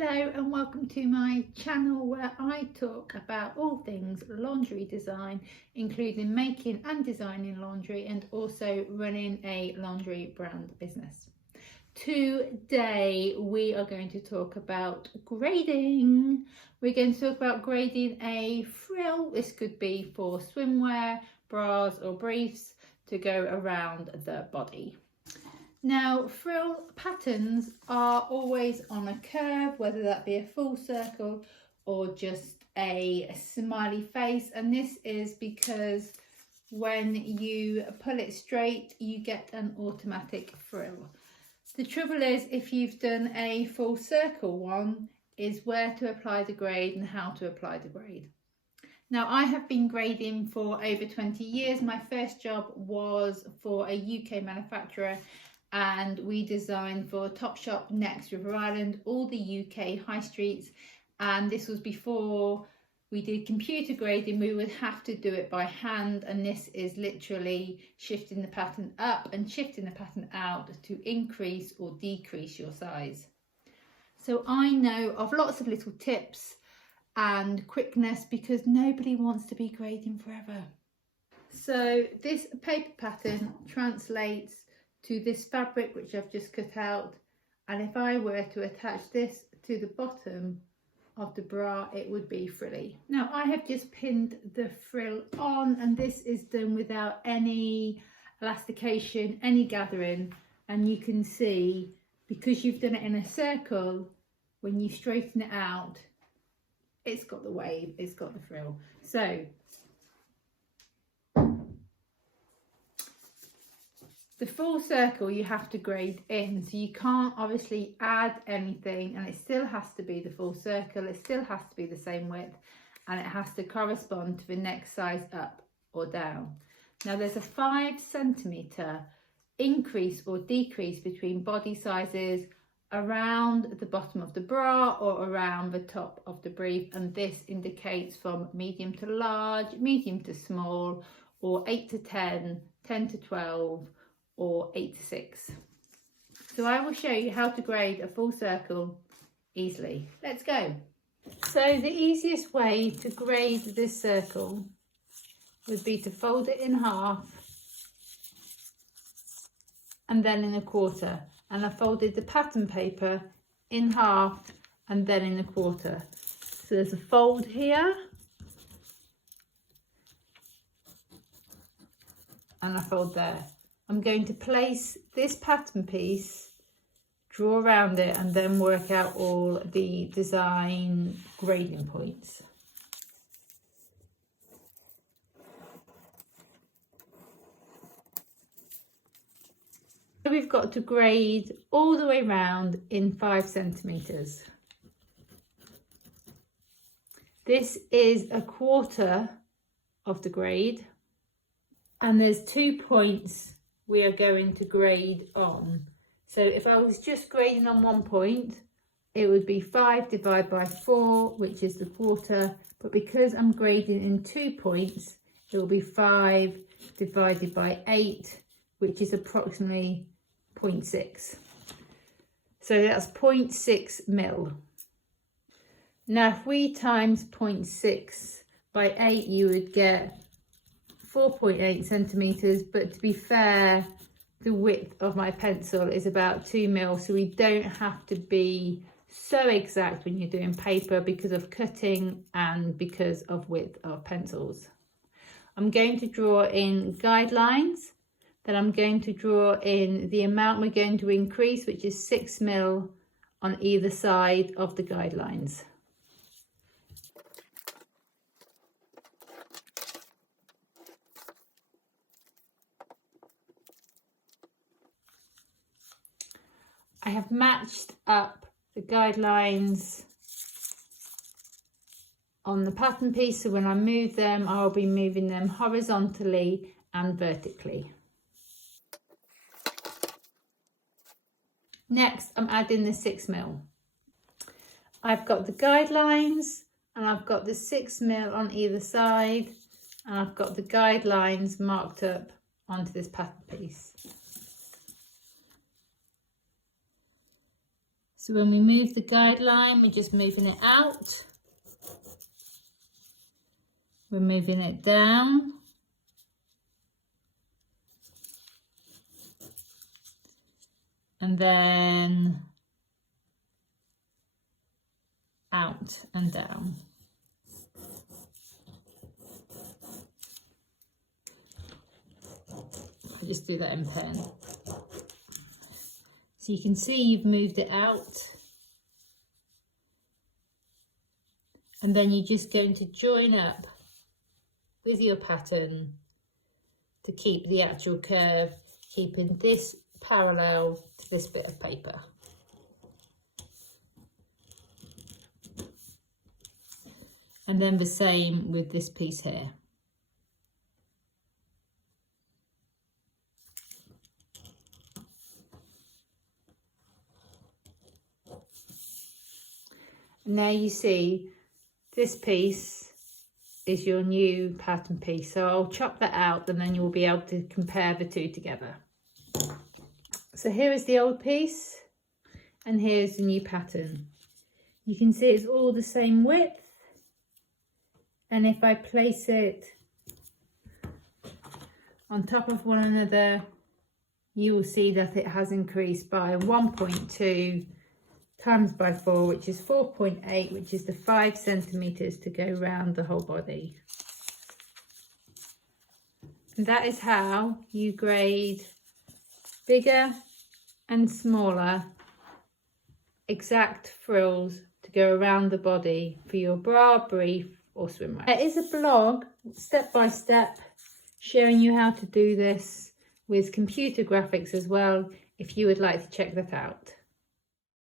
Hello and welcome to my channel where I talk about all things lingerie design, including making and designing lingerie and also running a lingerie brand business. Today we are going to talk about grading. We're going to talk about grading a frill. This could be for swimwear, bras or briefs to go around the body. Now, frill patterns are always on a curve, whether that be a full circle or just a smiley face, and this is because when you pull it straight you get an automatic frill. The trouble is, if you've done a full circle one, is where to apply the grade and how to apply the grade. Now, I have been grading for over 20 years. My first job was for a UK manufacturer and we designed for Topshop, Next, River Island, all the UK high streets, and this was before we did computer grading. We would have to do it by hand, and this is literally shifting the pattern up and shifting the pattern out to increase or decrease your size. So I know of lots of little tips and quickness because nobody wants to be grading forever. So this paper pattern translates to this fabric which I've just cut out, and if I were to attach this to the bottom of the bra it would be frilly. Now I have just pinned the frill on, and this is done without any elastication, any gathering, and you can see because you've done it in a circle, when you straighten it out it's got the wave, it's got the frill. So the full circle you have to grade in, so you can't obviously add anything, and it still has to be the full circle, it still has to be the same width, and it has to correspond to the next size up or down. Now there's a 5 centimetre increase or decrease between body sizes around the bottom of the bra or around the top of the brief, and this indicates from medium to large, medium to small, or 8 to 10, 10 to 12, or 8 to 6. So I will show you how to grade a full circle easily. Let's go. So the easiest way to grade this circle would be to fold it in half and then in a quarter. And I folded the pattern paper in half and then in a quarter. So there's a fold here and a fold there. I'm going to place this pattern piece, draw around it, and then work out all the design grading points. So we've got to grade all the way round in 5 centimetres. This is a quarter of the grade, and there's 2 points we are going to grade on. So if I was just grading on 1 point, it would be 5 divided by 4, which is the quarter, but because I'm grading in 2 points, it will be 5 divided by 8, which is approximately 0.6. So that's 0.6 mil. Now if we times 0.6 by 8, you would get 4.8 centimetres, but to be fair, the width of my pencil is about 2 mil, so we don't have to be so exact when you're doing paper because of cutting and because of width of pencils. I'm going to draw in guidelines, then I'm going to draw in the amount we're going to increase, which is 6 mil on either side of the guidelines. I have matched up the guidelines on the pattern piece, so when I move them, I'll be moving them horizontally and vertically. Next, I'm adding the 6 mil. I've got the guidelines and I've got the 6 mil on either side, and I've got the guidelines marked up onto this pattern piece. So when we move the guideline, we're just moving it out. We're moving it down. And then out and down. I just do that in pen. So you can see you've moved it out. And then you're just going to join up with your pattern to keep the actual curve, keeping this parallel to this bit of paper. And then the same with this piece here. Now you see this piece is your new pattern piece, so I'll chop that out and then you'll be able to compare the two together. So here is the old piece and here's the new pattern. You can see it's all the same width, and if I place it on top of one another, you will see that it has increased by 1.2 times by 4, which is 4.8, which is the 5 centimeters to go round the whole body. And that is how you grade bigger and smaller exact frills to go around the body for your bra, brief or swimwear. There is a blog step by step showing you how to do this with computer graphics as well, if you would like to check that out.